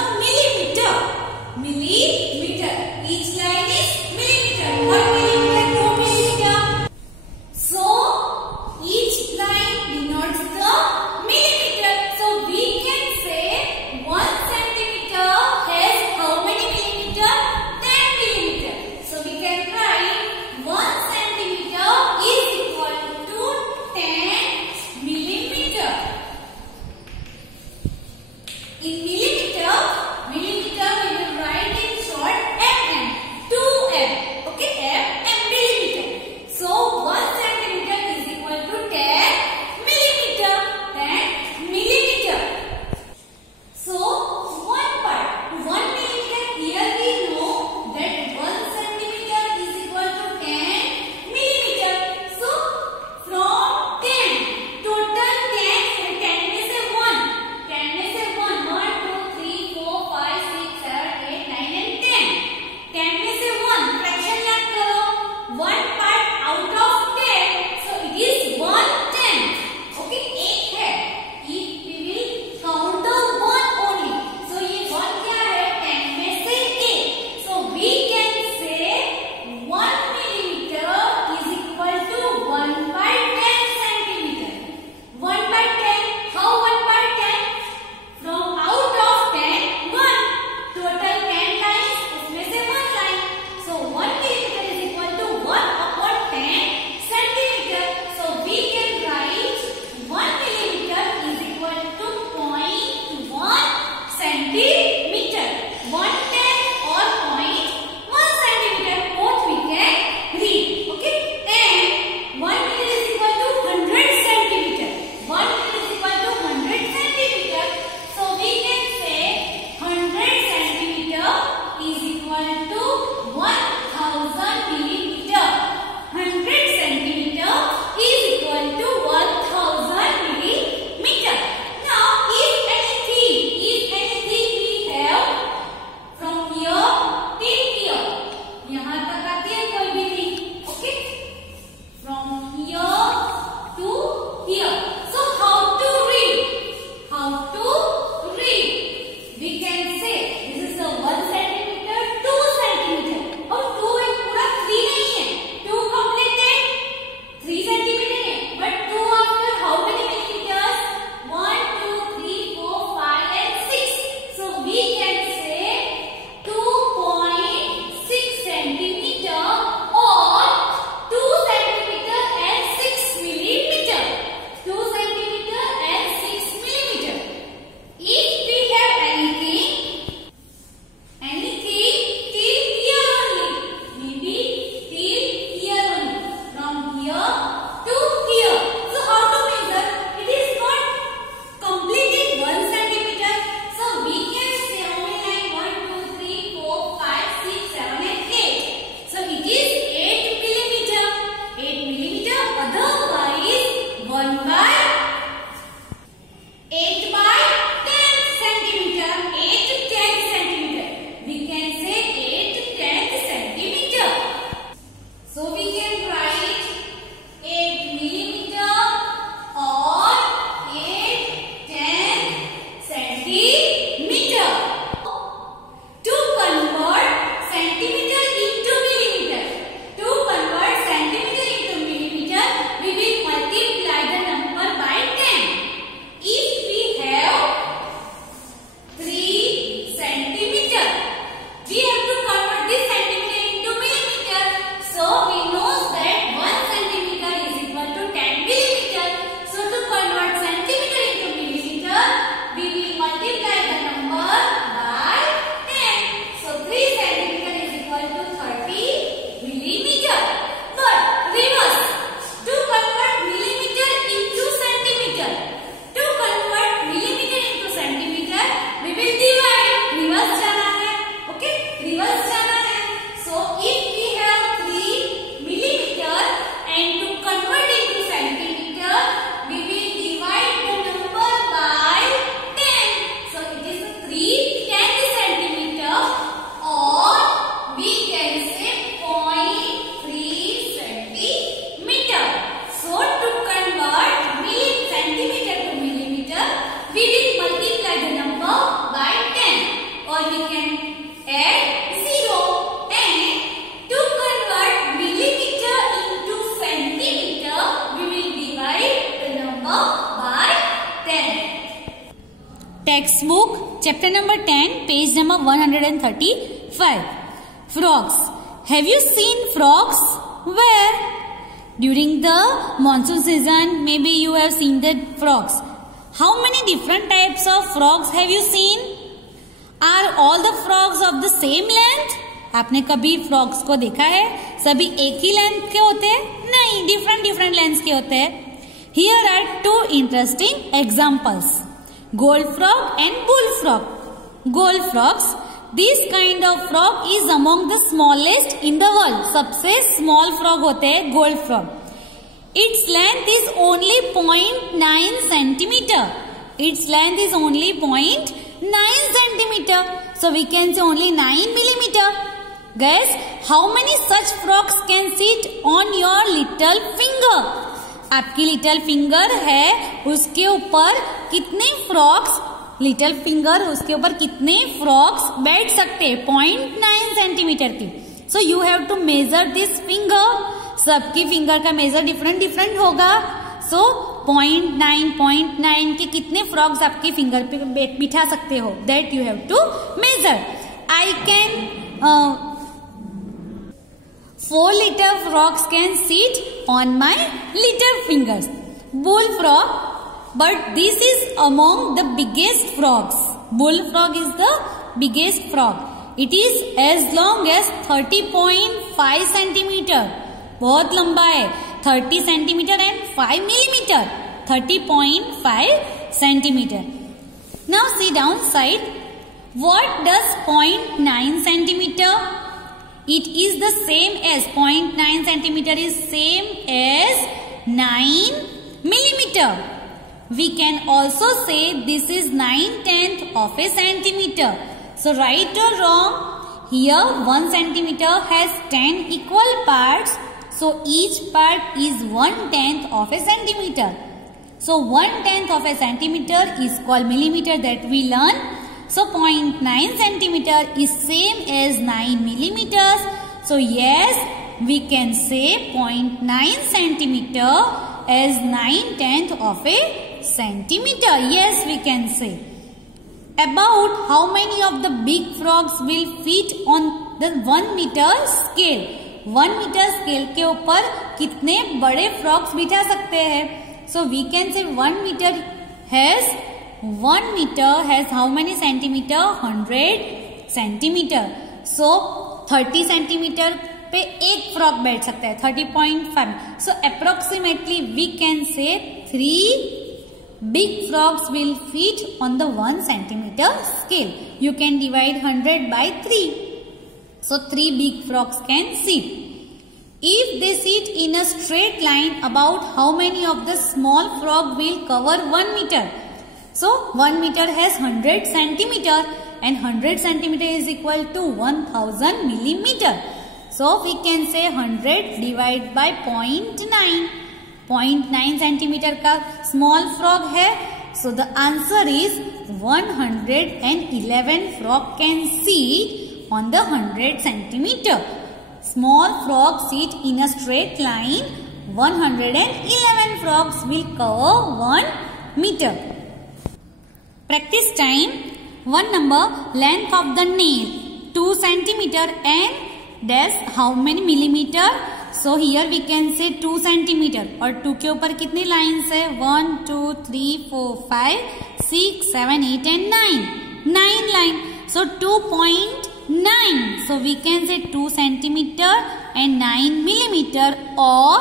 the millimeter. Millimeter. Each line is millimeter. 1 millimeter, 2 millimeter. So each line denotes the millimeter. So we can say 1 centimeter has how many millimeter? 10 millimeter. So we can write 1 centimeter is equal to 10 millimeter. In millimeter we will write in short mm. 2m. Okay, m millimeter. So 1 centimeter is equal to 10 millimeter. 10 millimeter. So 1 part. 1 millimeter, here we know that 1 centimeter is equal to 10 millimeter. So from 10, total 10 में से 1. 10 में से 1. 1, 2, 3, 4, 5, 6, 7, 8, 9 and 10. 10 में से 1. Fraction याद करो. 1 part out of 10. So it is 1/10. Okay, 1 है. We will count the 1 only. So ये 1 क्या है? 10 में से 1. So we can say 1 millimeter is equal to 1/10 centimeter. 1/10. How 1/10? From out of 10, 1. Total 10 lines, उसमें से 1 line. So 1 millimeter is equal to 1/10 centimeter. So we can write 1 millimeter is equal to 0.1 centimeter. 1/10 or 0.1 centimeter, both we can read. Okay, and 1 meter is equal to 100 centimeter. 1 meter is equal to 100 centimeter. So we can say 100 centimeter is equal to 1000 millimeter. 100 centimeter is equal to 1000 millimeter. Now, if anything we have from we can add 0 and to convert millimeter into centimeter, we will divide the number by 10. Textbook, chapter number 10, page number 135. Frogs. Have you seen frogs? Where? During the monsoon season, maybe you have seen the frogs. How many different types of frogs have you seen? Are all the frogs of the same length? आपने कभी frogs को देखा है? सभी एक ही length के होते हैं? नहीं, different lengths के होते हैं. Here are two interesting examples. Gold frog and bullfrog. Gold frogs. This kind of frog is among the smallest in the world. सबसे small frog होते हैं gold frog. Its length is only 0.9 centimeter. Its length is only 0.9 centimeter. So we can say only 9 millimeter. Guys, how many such frogs can sit on your little finger? आपकी little finger है, उसके ऊपर कितने frogs little finger, उसके ऊपर कितने frogs बैठ सकते हैं? 0.9 सेंटीमीटर की. So you have to measure this finger. सबकी फिंगर का मेजर डिफरेंट होगा. सो 0.9 के कितने फ्रॉग्स आपके फिंगर पे बिठा सकते हो? That you have to measure. I can 4 little frogs can sit on my little fingers. Bullfrog. But this is among the biggest frogs. Bullfrog is the biggest frog. It is as long as 30.5 centimeter. बहुत लंबा है. 30 centimeter and 5 millimeter. 30.5 centimeter. Now see downside. What does 0.9 centimeter? It is the same as 0.9 centimeter is same as 9 millimeter. We can also say this is 9/10 of a centimeter. So right or wrong? Here 1 centimeter has 10 equal parts. So each part is 1/10 of a centimeter. So 1/10 of a centimeter is called millimeter that we learn. So 0.9 centimeter is same as 9 millimeters. So yes, we can say 0.9 centimeter as 9/10 of a centimeter. Yes, we can say. About how many of the big frogs will fit on the 1 meter scale? 1 meter scale के ऊपर कितने बड़े frogs बिठा सकते हैं? So we can say 1 meter has how many centimeter? 100 centimeter. So 30 centimeter पे एक frog बैठ सकता है. 30.5. So approximately we can say 3 big frogs will fit on the 1 centimeter scale. You can divide 100 by 3. So 3 big frogs can sit. If they sit in a straight line, about how many of the small frog will cover 1 meter? So 1 meter has 100 centimeter and 100 centimeter is equal to 1000 millimeter. So we can say 100 divided by 0.9. 0.9 centimeter का small frog है. So the answer is 111 frog can sit on the 100 centimeter. Small frogs sit in a straight line. 111 frogs will cover 1 meter. Practice time. One number, length of the nail 2 centimeter and dash how many millimeter? So here we can say 2 centimeter. और 2 के ऊपर कितनी lines है? 1, 2, 3, 4, 5, 6, 7, 8 and 9. 9 line. So 2.9. So we can say 2 centimeter and 9 millimeter or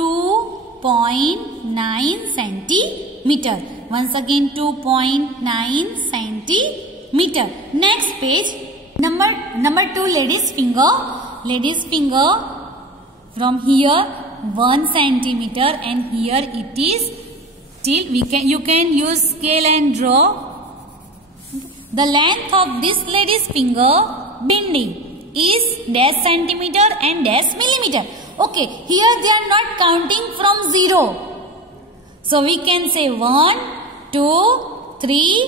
2.9 centimeter. Once again 2.9 centimeter. Next page. Number 2, lady's finger. Lady's finger from here 1 centimeter and here it is till you can use scale and draw. The length of this lady's finger binding is dash centimeter and dash millimeter. Okay, here they are not counting from 0. So we can say 1, 2, 3,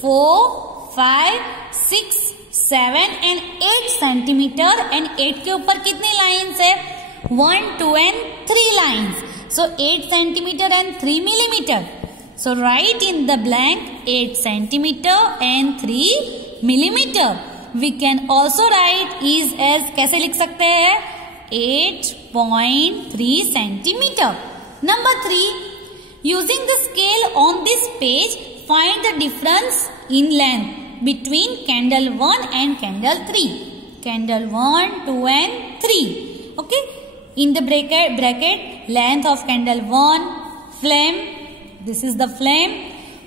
4, 5, 6, 7 and 8 centimetre and 8 के ऊपर कितनी lines है? 1, 2 and 3 lines. So 8 centimeter and 3 millimeter. So write in the blank 8 centimeter and 3 millimeter. We can also write is as कैसे लिख सकते हैं? 8.3 centimeter. Number 3. Using the scale on this page, find the difference in length between candle 1 and candle 3. Candle 1, 2 and 3. Okay. In the bracket length of candle 1, flame, this is the flame.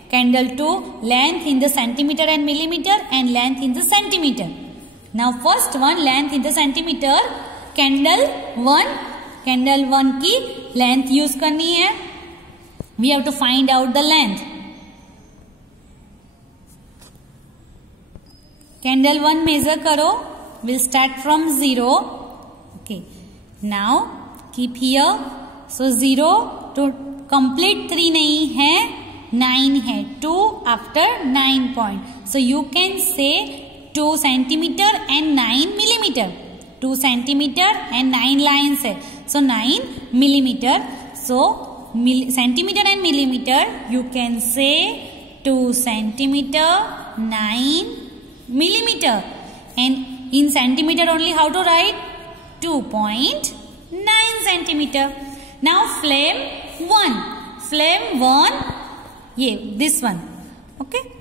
Candle 2, length in the centimeter and millimeter and length in the centimeter. Now first one, length in the centimeter. Candle 1 की length use करनी है. We have to find out the length. Candle 1 measure करो. We'll start from 0. Okay. Now keep here. So 0 to complete 3 नहीं है, 9 है. 2 after 9 point. So you can say 2 centimeter and 9 millimeter. 2 centimeter and 9 lines है. So 9 millimeter. So centimeter and millimeter you can say 2 centimeter 9 millimeter. And in centimeter only how to write? 2.9 centimeter. Now flame 1. Flame 1. Yeah, this one. Okay.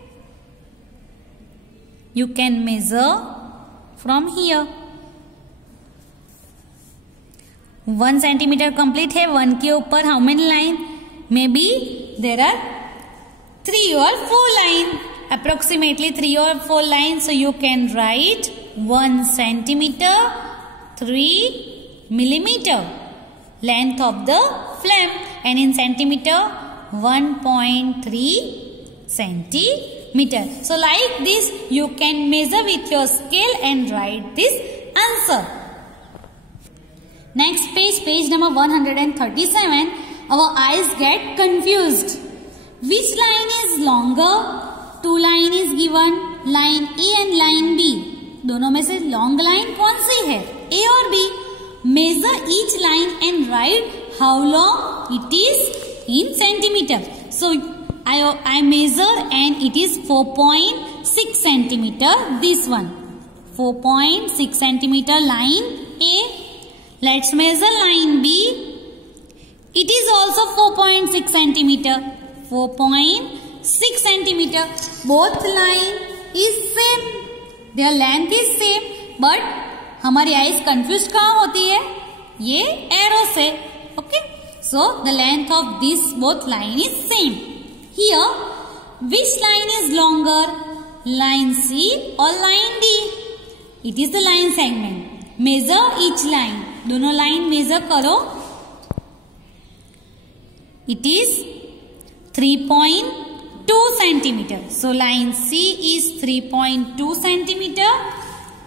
You can measure from here. 1 centimeter complete है. 1 के ऊपर how many line? Maybe there are 3 or 4 line. Approximately 3 or 4 lines. So you can write 1 centimeter 3 millimeter length of the flame, and in centimeter 1.3 centimeter. So like this you can measure with your scale and write this answer. Next page, page number 137. Our eyes get confused. Which line is longer? 2 line is given, line A and line B. दोनों में से long line कौन सी है? A और B. Measure each line and write how long it is in centimeter. So I measure and it is 4.6 centimeter. This one 4.6 centimeter line A. Let's measure line B. It is also 4.6 centimeter. 4.6 centimeter. Both line is same. Their length is same, but हमारी eyes confuse कहाँ होती है? ये arrow से. Okay. So the length of this both line is same. Here, which line is longer? Line C or line D? It is the line segment. Measure each line. दोनों line measure करो. It is 3.2 centimeter. So line C is 3.2 centimeter.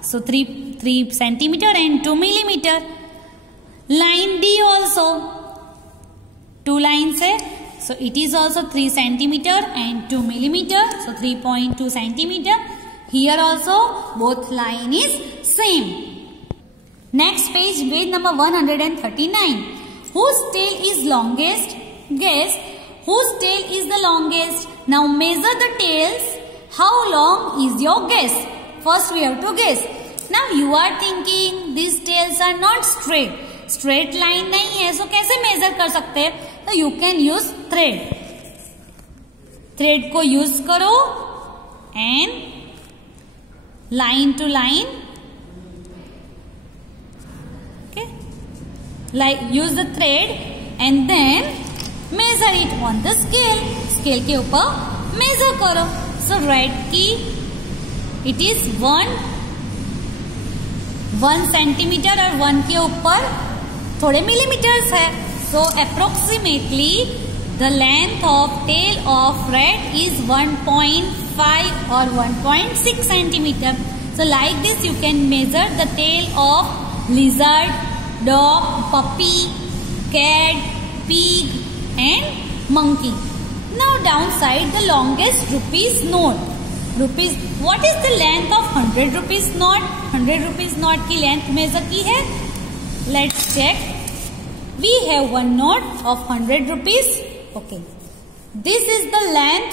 So 3 centimeter and 2 millimeter. Line D also 2 lines है. So it is also 3 centimeter and 2 millimeter. So 3.2 centimeter. Here also both line is same. Next page, page number 139. Whose tail is longest? Guess whose tail is the longest. Now measure the tails. How long is your guess? First we have to guess. Now you are thinking these tails are not straight. Straight line नहीं है, so कैसे measure कर सकते हैं? तो you can use thread. Thread को use करो and line to line. Okay. Like use the thread and then measure it on the scale. Scale के ऊपर measure करो. So write कि it is 1 centimeter और 1 के ऊपर थोड़े millimeters है. So approximately the length of tail of rat is 1.5 or 1.6 centimeter. So like this you can measure the tail of lizard, dog, puppy, cat, pig and monkey. Now downside the longest rupees note. Rupees. What is the length of 100 rupees note? 100 rupees note की length measure की है. Let's check. We have one note of 100 rupees. Okay, this is the length,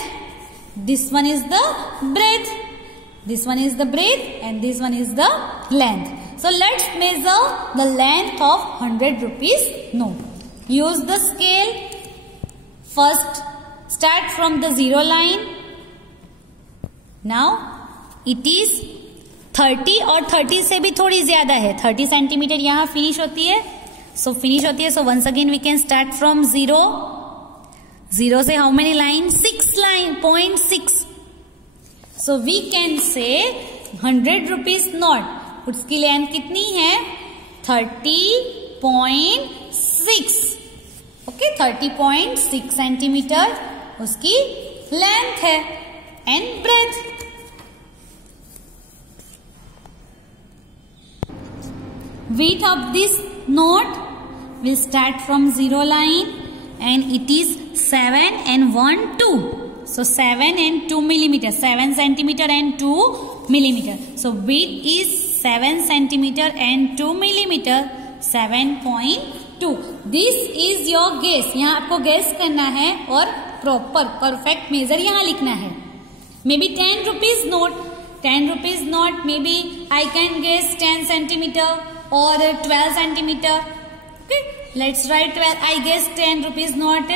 this one is the breadth, this one is the breadth and this one is the length. So let's measure the length of 100 rupees note. Use the scale. First start from the zero line. Now it is 30 और 30 से भी थोड़ी ज्यादा है. 30 centimetre यहाँ finish होती है. So finish होती है. So once again we can start from zero. Zero से how many line? 6 line. 0.6. So we can say 100 rupees note. उसकी लेंथ कितनी है? 30.6. ओके, 30.6 सेंटीमीटर उसकी लेंथ है and breadth. Width of this note will start from zero line and it is 7 and 1 2. So 7 and 2 millimeter, 7 centimeter and 2 millimeter. So width is 7 centimeter and 2 millimeter, 7.2. This is your guess. यहाँ आपको guess करना है और proper perfect measure यहाँ लिखना है. Maybe 10 rupees note. 10 rupees note. Maybe I can guess 10 centimeter or 12 centimeter. Okay, let's write 12. I guess 10 rupees note.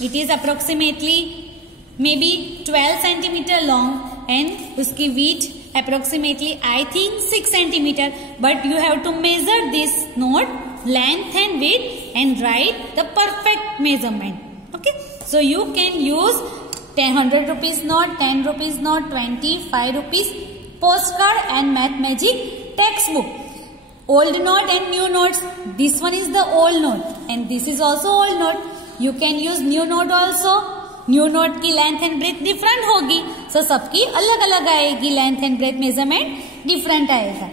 It is approximately maybe 12 centimeter long and उसकी width approximately I think 6 centimeter. But you have to measure this note length and width and write the perfect measurement. Okay, so you can use 100 rupees note, 10 rupees note, 25 rupees postcard and math magic textbook. Old note and new notes. This one is the old note and this is also old note. You can use new note also. New note की length and breadth different होगी. So सबकी अलग अलग आएगी. Length and breadth measurement different आएगा.